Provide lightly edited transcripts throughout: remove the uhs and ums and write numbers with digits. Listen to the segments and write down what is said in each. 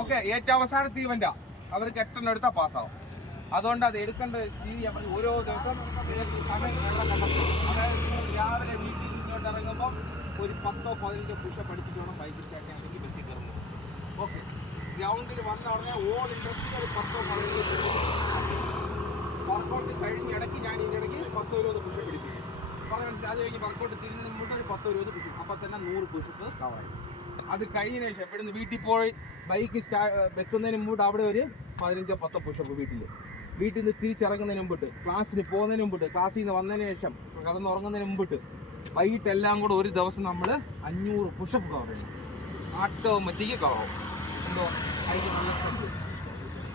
Okay, ഏറ്റവും അവസാനത്തെ ഇവന്റാ, അവർക്ക് 8 എടുത്താൽ പാസ്സാവും. അതുകൊണ്ട് അത് എടുക്കേണ്ട രീതി ഞാൻ പറഞ്ഞു. ഓരോ ദിവസം സമയം കണ്ടെത്തും. അതായത് രാവിലെ വീട്ടിൽ ഇങ്ങോട്ട് ഇറങ്ങുമ്പോൾ ഒരു 10-15 പുഷപ്പ് പഠിച്ചിട്ട് വേണം ബൈക്ക് സ്റ്റാർട്ട് ചെയ്യാൻ ബസ്സിൽ കയറുന്നത്. ഓക്കെ, ഗ്രൗണ്ടിൽ വന്ന ഉടനെ ഓൾ ഇൻട്രസ്റ്റ് ഒരു 10-15 വർക്കൗട്ട് കഴിഞ്ഞ് ഇടയ്ക്ക് ഞാൻ ഇതിൻ്റെ ഇടയ്ക്ക് 10-20 പുഷപ്പ് പിടിക്കും. പറഞ്ഞ മനസ്സിലായി. അത് കഴിഞ്ഞ് വർക്കൗട്ട് തിരിഞ്ഞതിന് മുമ്പ് ഒരു 10-20 പുഷപ്പ്, അപ്പോൾ തന്നെ 100 പുഷപ്പ് കവറായി. അത് കഴിഞ്ഞതിന് ശേഷം ഇവിടുന്ന് വീട്ടിൽ പോയി ബൈക്ക് വെക്കുന്നതിന് മുമ്പ് അവിടെ ഒരു 15-10 പുഷപ്പ് വീട്ടിൽ നിന്ന് തിരിച്ചിറങ്ങുന്നതിന് മുമ്പിട്ട്, ക്ലാസ്സിന് പോകുന്നതിന് മുമ്പിട്ട്, ക്ലാസ്സിൽ നിന്ന് വന്നതിന് ശേഷം കിടന്നുറങ്ങുന്നതിന് മുമ്പിട്ട്, വൈകിട്ടെല്ലാം കൂടെ ഒരു ദിവസം നമ്മൾ 500 പുഷപ്പ് കവർ ചെയ്യണം. ഓട്ടോമാറ്റിക് കവറാവും. എന്തോ അതിന് നല്ല സ്ട്രെങ്ത്.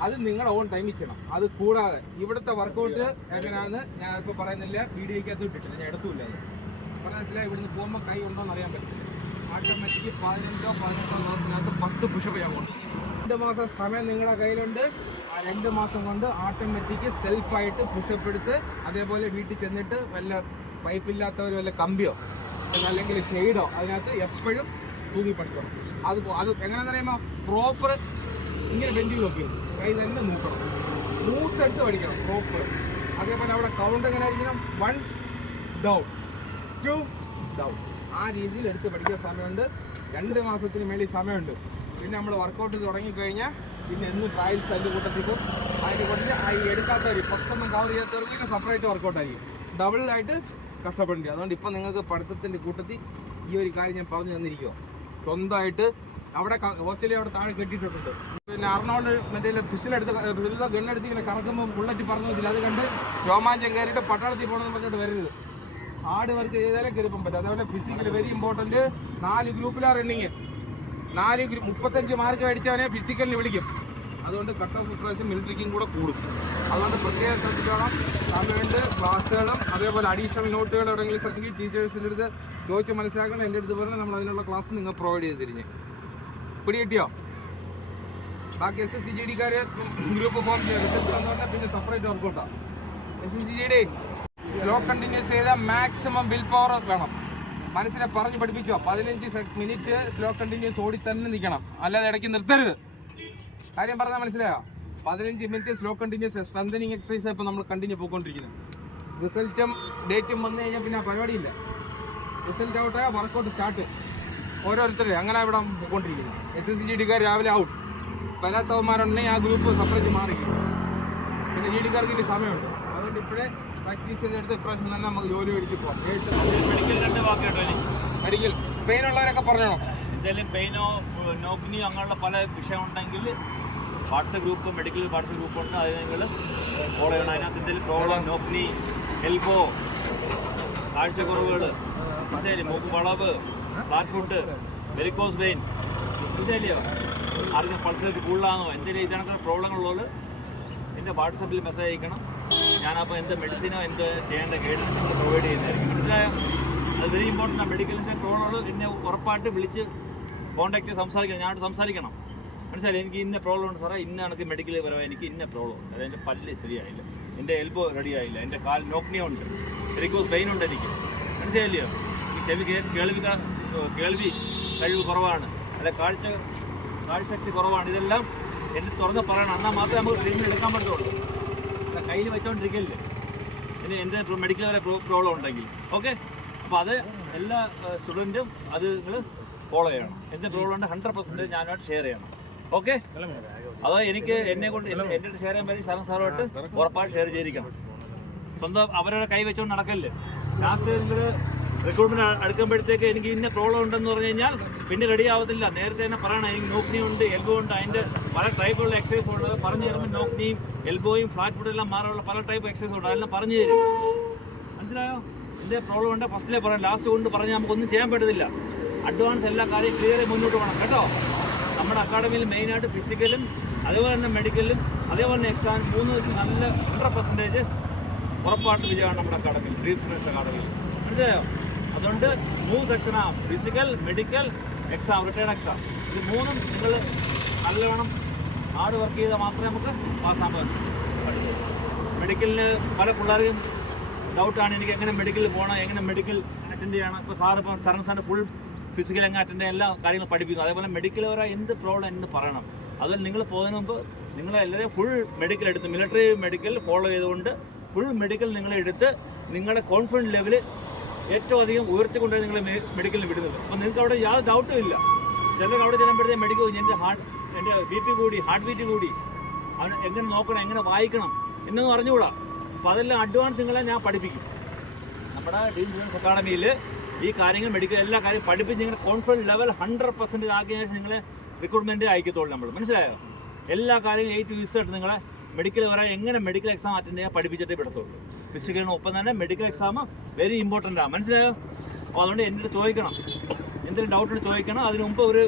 അത് നിങ്ങളുടെ ഓൺ ടൈമിൽ ചെയ്യണം. അത് കൂടാതെ ഇവിടുത്തെ വർക്കൗട്ട് എങ്ങനെയാണെന്ന് ഞാൻ ഇപ്പോൾ പറയുന്നില്ല, വീഡിയോയ്ക്കകത്ത് ഇട്ടിട്ടില്ല, ഞാൻ എടുത്തുമില്ല. അത് പറഞ്ഞാൽ മനസ്സിലായി. ഇവിടുന്ന് പോകുമ്പോൾ കൈ ഉണ്ടോ എന്ന് അറിയാൻ പറ്റും. ഓട്ടോമാറ്റിക് 15-18 ദിവസത്തിനകത്ത് 10 പുഷപ്പ് ഞാൻ കൊണ്ടു. 2 മാസം സമയം നിങ്ങളുടെ കയ്യിലുണ്ട്. ആ 2 മാസം കൊണ്ട് ഓട്ടോമാറ്റിക് സെൽഫായിട്ട് പുഷപ്പ് എടുത്ത്, അതേപോലെ വീട്ടിൽ ചെന്നിട്ട് വല്ല പൈപ്പില്ലാത്തവർ വല്ല കമ്പിയോ അല്ലെങ്കിൽ ഷെയ്ഡോ അതിനകത്ത് എപ്പോഴും തൂങ്ങി പഠിക്കണം. അത് എങ്ങനെയാണെന്ന് പറയുമ്പോൾ പ്രോപ്പർ ഇങ്ങനെ ബെൻഡിങ് നോക്കിയത് കൈ തന്നെ നോക്കണം, മൂത്തെടുത്ത് പഠിക്കണം പ്രോപ്പർ. അതേപോലെ അവിടെ കൗണ്ട് എങ്ങനെ ആയിരിക്കണം, 1 ഡൗൺ 2 ഡൗൺ, ആ രീതിയിൽ എടുത്ത് പഠിക്കാൻ സമയമുണ്ട്. 2 മാസത്തിന് മേളിൽ സമയമുണ്ട്. പിന്നെ നമ്മൾ വർക്കൗട്ട് തുടങ്ങിക്കഴിഞ്ഞാൽ പിന്നെ എന്നും ട്രയൽസ് അതിൻ്റെ കൂട്ടത്തിക്കും അതിൻ്റെ കൂട്ടത്തിൽ ഈ എടുക്കാത്തവർ 10 കവർ ചെയ്യാത്തവർക്ക് സെപ്പറേറ്റ് വർക്കൗട്ട് ആയിരിക്കും. ഡബിളായിട്ട് കഷ്ടപ്പെടേണ്ടി. അതുകൊണ്ട് ഇപ്പം നിങ്ങൾക്ക് പഠിത്തത്തിൻ്റെ കൂട്ടത്തിൽ ഈ ഒരു കാര്യം ഞാൻ പറഞ്ഞു തന്നിരിക്കുമോ. സ്വന്തമായിട്ട് അവിടെ ഓസ്ട്രേലിയ അവിടെ താഴെ കെട്ടിയിട്ടുണ്ട്. പിന്നെ അർണോൾഡ് മറ്റേ പിസ്റ്റലെടുത്ത് ഗണ്ണെടുത്ത് ഇങ്ങനെ കറക്കുമ്പോൾ ബുള്ളറ്റ് പറഞ്ഞു വെച്ചില്ല. അത് കണ്ട് രോമാഞ്ചം കയറിയിട്ട് പട്ടാളത്തിൽ പോകണമെന്ന് പറഞ്ഞിട്ട് വരരുത്. ഹാർഡ് വർക്ക് ചെയ്താലേ കയറിപ്പം പറ്റും. അതേപോലെ ഫിസിക്കൽ വെരി ഇമ്പോർട്ടൻറ്റ്. 4 ഗ്രൂപ്പിലാണ് റണ്ണിങ്. 35 മാർക്ക് മേടിച്ചവനെ ഫിസിക്കലിന് വിളിക്കും. അതുകൊണ്ട് കട്ട് ഓഫ് പ്രിപ്പറേഷൻ മിലിറ്ററിക്കും കൂടെ കൂടും. അതുകൊണ്ട് പ്രത്യേകം ശ്രദ്ധിച്ചോണം. സമയമുണ്ട്. ക്ലാസ്സുകളും അതേപോലെ അഡീഷണൽ നോട്ടുകൾ എവിടെയെങ്കിലും ശ്രദ്ധിക്കും. ടീച്ചേഴ്സിൻ്റെ അടുത്ത് ചോദിച്ച് മനസ്സിലാക്കണം. എൻ്റെ അടുത്ത് പറഞ്ഞാൽ നമ്മൾ അതിനുള്ള ക്ലാസ് നിങ്ങൾ പ്രൊവൈഡ് ചെയ്ത് തിരിഞ്ഞ് പിടി കിട്ടിയോ. ബാക്കി SSCGD ഗ്രൂപ്പ് ഫോം ചെയ്യാൻ പിന്നെ സെപ്പറേറ്റ് വർക്കൗട്ടാണ്. SSCGD സ്ലോ കണ്ടിന്യൂസ് ചെയ്താൽ മാക്സിമം വിൽ പവർ വേണം. മനസ്സിനെ പറഞ്ഞ് പഠിപ്പിച്ചോ. 15 മിനിറ്റ് സ്ലോ കണ്ടിന്യൂസ് ഓടി തന്നെ നിൽക്കണം, അല്ലാതെ ഇടയ്ക്ക് നിർത്തരുത്. കാര്യം പറഞ്ഞാൽ മനസ്സിലായോ. 15 minute slow continuous strengthening exercise ഇപ്പോൾ നമ്മൾ കണ്ടിന്യൂ പോയിക്കൊണ്ടിരിക്കുന്നത്. റിസൾട്ടും ഡേറ്റും വന്നു കഴിഞ്ഞാൽ പിന്നെ പരിപാടിയില്ല. റിസൾട്ട് ഔട്ടായ വർക്കൗട്ട് സ്റ്റാർട്ട്. ഓരോരുത്തർ അങ്ങനെ ഇവിടെ പോയിക്കൊണ്ടിരിക്കുന്നത്. SSCGD രാവിലെ ഔട്ട്. വരാത്തവന്മാരുണ്ടെങ്കിൽ ആ ഗ്രൂപ്പ് സെപ്പറേറ്റ് മാറിക്കും. പിന്നെ GD ഇനി സമയമുണ്ട്. അതുകൊണ്ട് ഇപ്പോഴേ പ്രാക്ടീസ് ചെയ്തെടുത്ത് ഇപ്രാവശ്യം തന്നെ നമുക്ക് ജോലി മേടിച്ച് പോകാം. മെഡിക്കൽ പെയിൻ ഉള്ളവരൊക്കെ പറഞ്ഞോ. എന്തെങ്കിലും പെയിനോ നോക്കിനിയോ അങ്ങനെയുള്ള പല വിഷയം ഉണ്ടെങ്കിൽ WhatsApp group, medical WhatsApp group ഉണ്ട്. അത് നിങ്ങൾ ഫോളോ ചെയ്യണം. അതിനകത്ത് എന്തെങ്കിലും പ്രോബ്ലം, നോക്കിനി, എൽബോ, കാഴ്ചക്കുറവുകൾ, മനസ്സിലായില്ലേ, മൂക്ക് വളവ്, ഫ്ലാറ്റ് ഫുട്ട്, വെരിക്കോസ് വെയിൻ, മനസ്സിലായില്ലയോ, ആർക്കും പൾസ് കൂടുതലാണോ, എന്തെങ്കിലും ഇതാണ് പ്രോബ്ലങ്ങളുള്ളത് എൻ്റെ വാട്സപ്പിൽ മെസ്സേജ് അയക്കണം. ഞാനപ്പോൾ എന്ത് മെഡിസിനോ എന്ത് ചെയ്യേണ്ട ഗൈഡൻസ് നിങ്ങൾ പ്രൊവൈഡ് ചെയ്യുന്നതായിരിക്കും. മനസ്സിലായോ. അത് വെരി ഇമ്പോർട്ടൻ്റ് ആണ്. മെഡിക്കലിൻ്റെ പ്രോബ്ലങ്ങൾ എന്നെ ഉറപ്പായിട്ട് വിളിച്ച് കോൺടാക്ട് ചെയ്ത് സംസാരിക്കണം. ഞാനോട് സംസാരിക്കണം. മനസ്സിലായി. എനിക്ക് ഇന്ന പ്രോബ്ലം ഉണ്ട് സാറേ, ഇന്ന കണക്ക് മെഡിക്കലിൽ വരാൻ എനിക്ക് ഇന്ന പ്രോബ്ലം ഉണ്ട്. അതായത് എൻ്റെ പല്ല് ശരിയായില്ല, എൻ്റെ എൽബോ റെഡി ആയില്ല, എൻ്റെ കാൽ നോക്നിയ ഉണ്ട്, വെരിക്കോസ് വെയിൻ ഉണ്ട് എനിക്ക്. മനസ്സിലായില്ലയോ. കേൾവി കഴിവ് കുറവാണ്, അല്ലെ കാഴ്ചശക്തി കുറവാണ്. ഇതെല്ലാം എന്നെ തുറന്ന് പറയണം. എന്നാൽ മാത്രമേ നമുക്ക് ട്രീറ്റ്മെൻറ്റ് എടുക്കാൻ പറ്റുള്ളൂ. കയ്യിൽ വെച്ചോണ്ടിരിക്കില്ലേ ഇനി എന്ത് മെഡിക്കൽ വരെ പ്രോബ്ലം ഉണ്ടെങ്കിൽ. ഓക്കെ, അപ്പോൾ അത് എല്ലാ സ്റ്റുഡൻറ്റും അത് നിങ്ങൾ ഫോളോ ചെയ്യണം. എന്ത് പ്രോബ്ലം ഉണ്ട് 100% ഞാനുമായിട്ട് ഷെയർ ചെയ്യണം. ഓക്കെ, അതോ എനിക്ക് എന്നെ കൊണ്ട് എൻ്റെ ഷെയർ ചെയ്യാൻ പറ്റി സാറുമായിട്ട് ഉറപ്പായിട്ട് ഷെയർ ചെയ്തിരിക്കണം. സ്വന്തം അവരവരെ കൈ വെച്ചുകൊണ്ട് നടക്കല്ലേ. ലാസ്റ്റ് നിങ്ങൾ റിക്രൂട്ട്മെൻറ്റ് അടുക്കുമ്പോഴത്തേക്ക് എനിക്ക് ഇന്ന പ്രോബ്ലം ഉണ്ടെന്ന് പറഞ്ഞു കഴിഞ്ഞാൽ പിന്നെ റെഡി ആവത്തില്ല. നേരത്തെ തന്നെ പറയണം. എനിക്ക് നോക്നി ഉണ്ട്, എൽബോ ഉണ്ട്, അതിൻ്റെ പല ടൈപ്പുള്ള എക്സസൈസ് ഉണ്ട്. പറഞ്ഞു തരുമ്പോൾ നോക്നിയും എൽബോയും ഫ്ലാറ്റ് ഫുഡെല്ലാം മാറാനുള്ള പല ടൈപ്പ് എക്സസൈസ് ഉണ്ട്. അതെല്ലാം പറഞ്ഞു തരും. മനസ്സിലായോ. എൻ്റെ പ്രോബ്ലം ഉണ്ട് ഫസ്റ്റിലേ പറയാം. ലാസ്റ്റ് കൊണ്ട് പറഞ്ഞാൽ നമുക്കൊന്നും ചെയ്യാൻ പറ്റത്തില്ല. അഡ്വാൻസ് എല്ലാ കാര്യം ക്ലിയർ മുന്നോട്ട് പോകണം കേട്ടോ. നമ്മുടെ അക്കാഡമിയിൽ മെയിനായിട്ട് ഫിസിക്കലും അതേപോലെ തന്നെ മെഡിക്കലും അതേപോലെ തന്നെ എക്സാം 3 നല്ല 100% ഉറപ്പായിട്ട് വിജയമാണ് നമ്മുടെ അക്കാഡമിയിൽ, ഡ്രീം ഫിറ്റ്നസ് അക്കാഡമിയിൽ. മനസ്സിലായോ. അതുകൊണ്ട് 3 സെക്ഷനാണ്: physical, medical, exam, return exam. ഇത് 3ഉം നിങ്ങൾ നല്ലവണ്ണം ഹാർഡ് വർക്ക് ചെയ്താൽ മാത്രമേ നമുക്ക് പാസ്സാൻ പറ്റൂ. മെഡിക്കലിന് പല പിള്ളേർക്കും ഡൗട്ടാണ്, എനിക്ക് എങ്ങനെ മെഡിക്കലിൽ പോകണം, എങ്ങനെ മെഡിക്കൽ അറ്റൻഡ് ചെയ്യണം. ഇപ്പോൾ സാറിൻ്റെ ഫുൾ ഫിസിക്കൽ എങ്ങനെ അറ്റൻഡ് ചെയ്യാൻ എല്ലാ കാര്യങ്ങളും പഠിപ്പിക്കും. അതേപോലെ മെഡിക്കൽ വരെ എന്ത് പ്രോബ്ലം എന്ന് പറയണം. അതുപോലെ നിങ്ങൾ പോകുന്നതിന് മുമ്പ് നിങ്ങളെല്ലാവരും ഫുൾ മെഡിക്കൽ എടുത്ത് മിലിറ്ററി മെഡിക്കൽ ഫോളോ ചെയ്തുകൊണ്ട് ഫുൾ മെഡിക്കൽ നിങ്ങളെടുത്ത് നിങ്ങളുടെ കോൺഫിഡൻസ് ലെവൽ ഏറ്റവും അധികം ഉയർത്തിക്കൊണ്ടാണ് നിങ്ങൾ മെഡിക്കലിൽ വിടുന്നത്. അപ്പോൾ നിങ്ങൾക്ക് അവിടെ യാതൊരു ഡൗട്ടും ഇല്ല. ചിലർക്ക് അവിടെ ചെല്ലുമ്പോഴത്തേക്ക് മെഡിക്കൽ എൻ്റെ BP കൂടി, ഹാർട്ട് ബീറ്റ് കൂടി, അവൻ എങ്ങനെ നോക്കണം, എങ്ങനെ വായിക്കണം എന്നൊന്നും അറിഞ്ഞുകൂടാ. അപ്പോൾ അതെല്ലാം അഡ്വാൻസ് നിങ്ങളെ ഞാൻ പഠിപ്പിക്കും. നമ്മുടെ ഡ്രീം സ്റ്റുഡൻസ് അക്കാഡമിയിൽ ഈ കാര്യങ്ങൾ മെഡിക്കൽ എല്ലാ കാര്യം പഠിപ്പിച്ച് നിങ്ങളുടെ കോൺഫിഡൻസ് ലെവൽ 100% ആക്കിയ ശേഷം നിങ്ങളെ റിക്രൂട്ട്മെൻറ്റ് അയക്കത്തുള്ളൂ നമ്മൾ. മനസ്സിലായോ? എല്ലാ കാര്യങ്ങളും A to Z നിങ്ങളെ മെഡിക്കൽ വരാൻ എങ്ങനെ മെഡിക്കൽ എക്സാം അറ്റൻഡ് ചെയ്യാൻ പഠിപ്പിച്ചിട്ടേ വിടത്തുള്ളൂ. ഫിസിക്കലിന് ഒപ്പം തന്നെ മെഡിക്കൽ എക്സാം വെരി ഇമ്പോർട്ടൻ്റ് ആണ്. മനസ്സിലായോ? അപ്പോൾ അതുകൊണ്ട് എൻ്റെ അടുത്ത് ചോദിക്കണം, എന്തെങ്കിലും ഡൗട്ട് ചോദിക്കണം. അതിന് മുമ്പ് ഒരു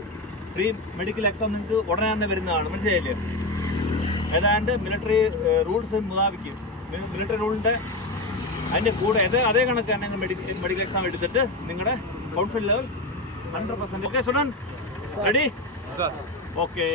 പ്രീ മെഡിക്കൽ എക്സാം നിങ്ങൾക്ക് ഉടനെ തന്നെ വരുന്നതാണ്. മനസ്സിലായില്ലേ? ഏതാണ്ട് മിലിറ്ററി റൂൾസ് മുതാബിക്കും മിലിറ്ററി റൂളിൻ്റെ അതിൻ്റെ കൂടെ അതേ കണക്ക് തന്നെ മെഡിക്കൽ എക്സാം എടുത്തിട്ട് നിങ്ങളുടെ confidence level 100%. Okay student ready? Okay.